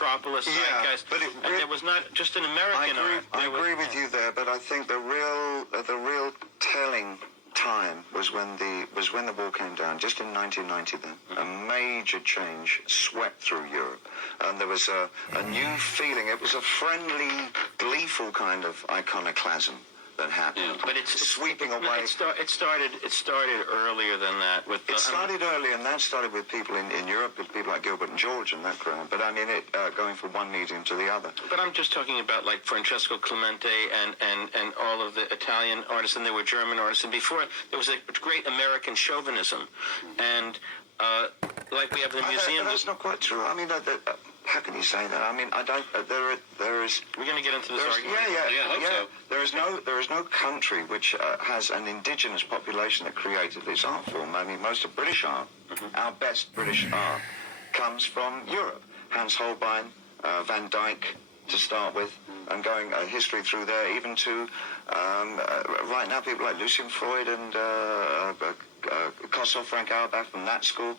metropolis zeitgeist, and there was not just an American art. I agree with you there, but I think the real telling time was when the wall came down, just in 1990 then. A major change swept through Europe, and there was a new feeling. It was a friendly, gleeful kind of iconoclasm that happened. But it's sweeping away. It started earlier than that. It started early, and that started with people in Europe, with people like Gilbert and George and that crowd. But I mean, it going from one medium to the other. But I'm just talking about like Francesco Clemente and all of the Italian artists, and there were German artists, and before there was a great American chauvinism, and like we have the museum. That's not quite true. I mean, how can you say that? I mean, I don't. There is. We're going to get into this argument. Yeah. There is no country which has an indigenous population that created this art form. I mean, most of British art, our best British art, comes from Europe. Hans Holbein, Van Dyck, to start with, and going history through there, even to right now people like Lucian Freud and Kossoff, Frank Auerbach from that school.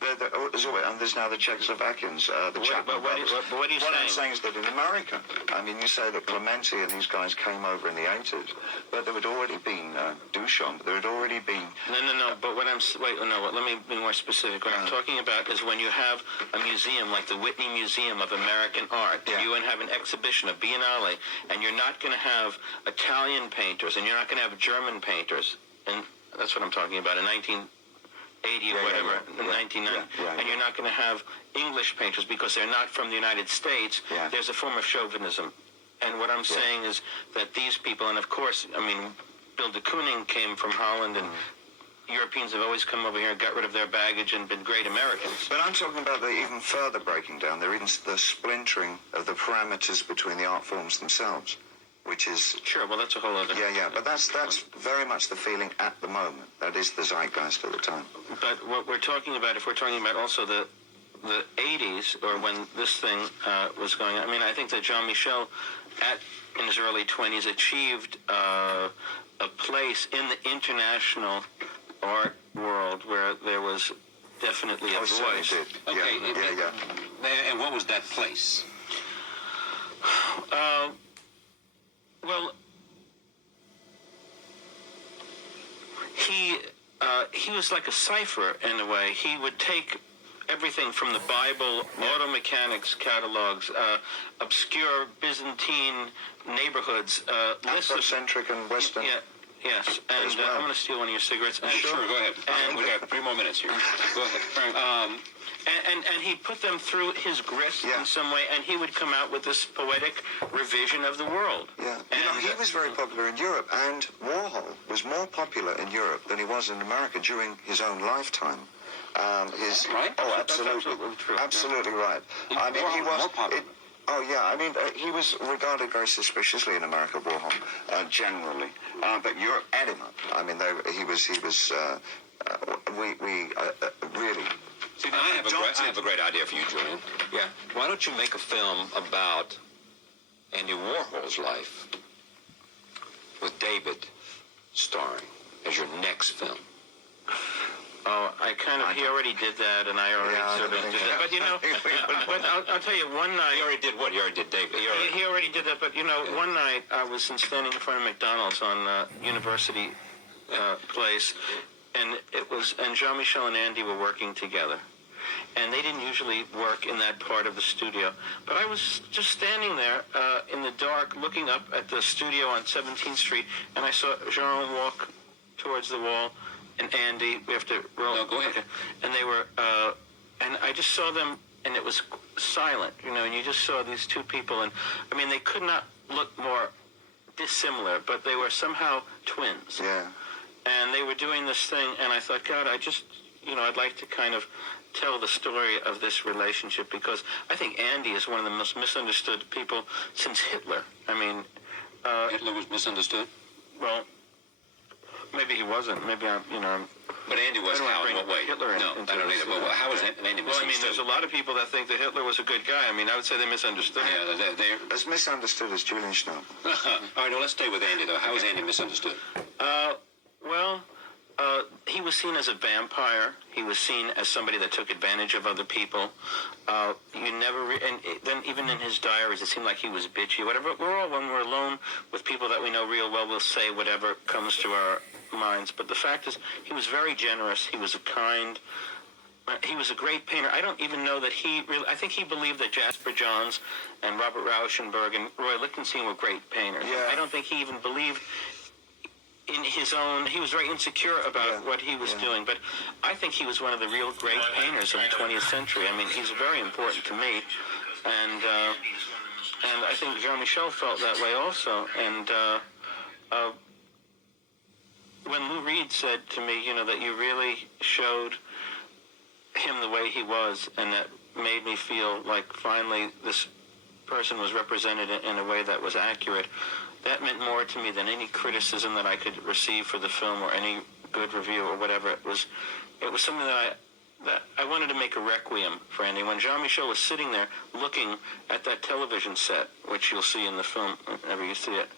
And there's now the Czechoslovakians, the Chapman brothers. What are you saying? I'm saying is that in America, I mean, you say that Clementi and these guys came over in the 80s, but there had already been Duchamp, there had already been... No, but what I'm... let me be more specific. What I'm talking about is when you have a museum like the Whitney Museum of American Art, you have an exhibition, a Biennale, and you're not going to have Italian painters, and you're not going to have German painters, and that's what I'm talking about, in 1980 or whatever, 1990, and you're not going to have English painters because they're not from the United States. There's a form of chauvinism. And what I'm saying is that these people, and of course, I mean, Bill de Kooning came from Holland, and Europeans have always come over here and got rid of their baggage and been great Americans. But I'm talking about the even further breaking down, the splintering of the parameters between the art forms themselves. Which is... Sure, well, that's a whole other... Yeah, but that's very much the feeling at the moment. That is the zeitgeist at the time. But what we're talking about, if we're talking about also the 80s, or when this thing was going on, I mean, I think that Jean-Michel, in his early 20s, achieved a place in the international art world where there was definitely a voice. Okay, and what was that place? Well, he was like a cipher in a way. He would take everything from the Bible, auto mechanics catalogs, obscure Byzantine neighborhoods, Afrocentric and Western. Yes, and I'm going to steal one of your cigarettes. Sure, go ahead. We have 3 more minutes here. Go ahead. And he put them through his grist in some way, and he would come out with this poetic revision of the world. Yeah, and he was very popular in Europe, and Warhol was more popular in Europe than he was in America during his own lifetime. Right? Oh, absolutely true. Absolutely right. I mean, he was more popular. He was regarded very suspiciously in America, Warhol, generally. But Europe ate him up. I mean, he was really... See, I have a great idea for you, Julian. Yeah. Why don't you make a film about Andy Warhol's life with David starring as your next film? Oh, he already did that, and I already sort of did that. But, you know, I'll tell you, one night... He already did what? He already did David. He already did that, but, you know, one night I was standing in front of McDonald's on University Place, and Jean-Michel and Andy were working together. And they didn't usually work in that part of the studio. But I was just standing there in the dark looking up at the studio on 17th Street, and I saw Jean walk towards the wall, and Andy, we have to roll. No, go ahead. Okay. And they were, and I just saw them, and it was silent, you know, and you just saw these two people, and, I mean, they could not look more dissimilar, but they were somehow twins. Yeah. And they were doing this thing, and I thought, God, I'd like to kind of tell the story of this relationship, because I think Andy is one of the most misunderstood people since Hitler. I mean... Hitler was misunderstood? Well, maybe he wasn't. Maybe But Andy was how? In what way? Hitler I don't either. But how was Andy misunderstood? Well, I mean, there's a lot of people that think that Hitler was a good guy. I mean, I would say they misunderstood him. Yeah, they're as misunderstood as Julian Schnabel. All right, well, let's stay with Andy, though. How was Andy misunderstood? He was seen as a vampire. He was seen as somebody that took advantage of other people. And then even in his diaries, it seemed like he was bitchy, whatever. But when we're alone with people that we know real well, we'll say whatever comes to our minds. But the fact is, he was very generous. He was kind. He was a great painter. I don't even know that he really... I think he believed that Jasper Johns and Robert Rauschenberg and Roy Lichtenstein were great painters. Yeah. I don't think he even believed in his own... He was very insecure about what he was doing. But I think he was one of the real great painters of the 20th century. I mean, he's very important to me. And I think Jean-Michel felt that way also. And when Lou Reed said to me, you know, that you really showed him the way he was, and that made me feel like finally this person was represented in a way that was accurate, that meant more to me than any criticism that I could receive for the film or any good review or whatever. It was something that I wanted to make a requiem for Andy. When Jean-Michel was sitting there looking at that television set, which you'll see in the film whenever you see it,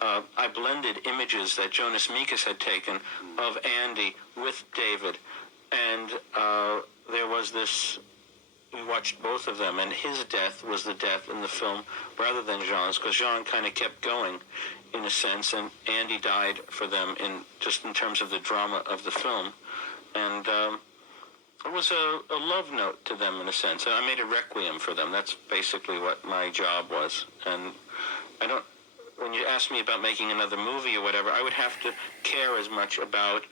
I blended images that Jonas Mekas had taken of Andy with David, and there was this... We watched both of them, and his death was the death in the film rather than Jean's, because Jean kind of kept going in a sense, and Andy died for them in terms of the drama of the film. And it was a love note to them in a sense. I made a requiem for them. That's basically what my job was. And I don't... When you ask me about making another movie or whatever, I would have to care as much about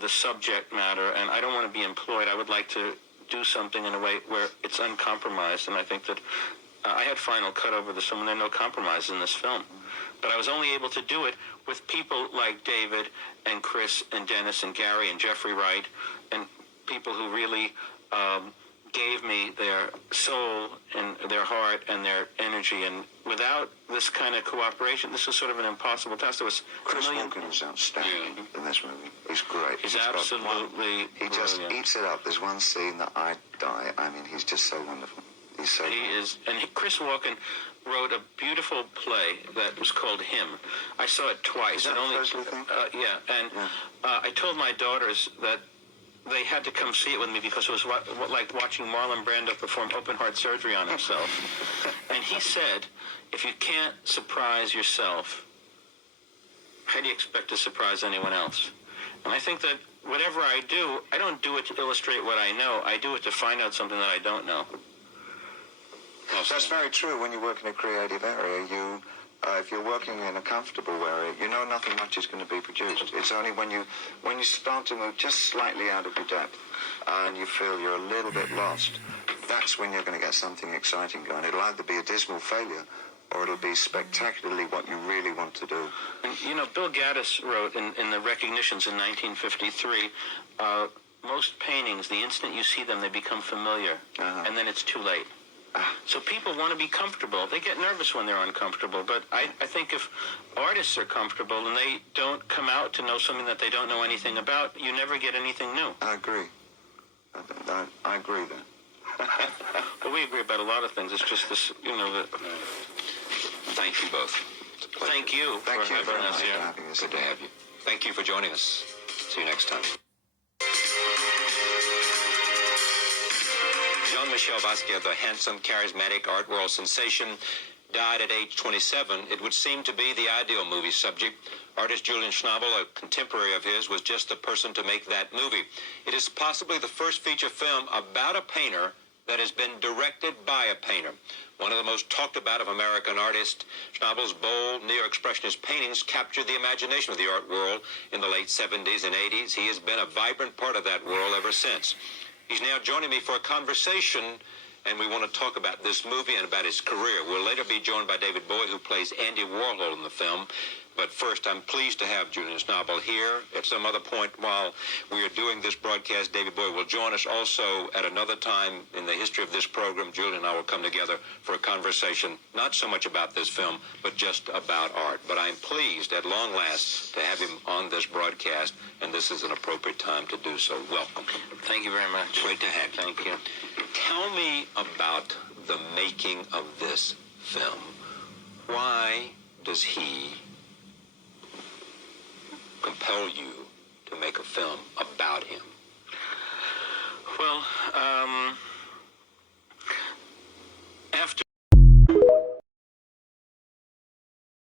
the subject matter, and I don't want to be employed. I would like to do something in a way where it's uncompromised, and I think that I had final cut over this film, and there are no compromises in this film. But I was only able to do it with people like David and Chris and Dennis and Gary and Jeffrey Wright, and people who really gave me their soul and their heart and their energy. And without this kind of cooperation, this was sort of an impossible task. There was Chris Walken is outstanding in this movie. He's great. He's absolutely he just eats it up. There's one scene that I die. I mean, he's just so wonderful. He's so Chris Walken wrote a beautiful play that was called Him. I saw it twice. Is that a Presley thing? I told my daughters that they had to come see it with me because it was like watching Marlon Brando perform open-heart surgery on himself. And he said, if you can't surprise yourself, how do you expect to surprise anyone else? And I think that whatever I do, I don't do it to illustrate what I know. I do it to find out something that I don't know. That's very true. When you work in a creative area, if you're working in a comfortable area, you know nothing much is going to be produced. It's only when you start to move just slightly out of your depth and you feel you're a little bit lost, that's when you're going to get something exciting going. It'll either be a dismal failure or it'll be spectacularly what you really want to do. And, you know, Bill Gaddis wrote in the Recognitions in 1953, most paintings, the instant you see them, they become familiar, and then it's too late. So people want to be comfortable. They get nervous when they're uncomfortable, but I think if artists are comfortable and they don't come out to know something that they don't know anything about, you never get anything new. I agree. I agree there. Well, we agree about a lot of things. It's just this, you know, Thank you both. Thank you for having us here. Good to have you. Thank you for joining us. See you next time. Jean-Michel Basquiat, the handsome, charismatic art world sensation, died at age 27. It would seem to be the ideal movie subject. Artist Julian Schnabel, a contemporary of his, was just the person to make that movie. It is possibly the first feature film about a painter that has been directed by a painter. One of the most talked about of American artists, Schnabel's bold neo-expressionist paintings captured the imagination of the art world in the late 70s and 80s. He has been a vibrant part of that world ever since. He's now joining me for a conversation, and we want to talk about this movie and about his career. We'll later be joined by David Bowie, who plays Andy Warhol in the film. But first, I'm pleased to have Julian Schnabel here. At some other point while we are doing this broadcast, David Bowie will join us. Also, at another time in the history of this program, Julian and I will come together for a conversation, not so much about this film, but just about art. But I'm pleased, at long last, to have him on this broadcast, and this is an appropriate time to do so. Welcome. Thank you very much. Great to have you. Thank you. Tell me about the making of this film. Why does he compel you to make a film about him? Well,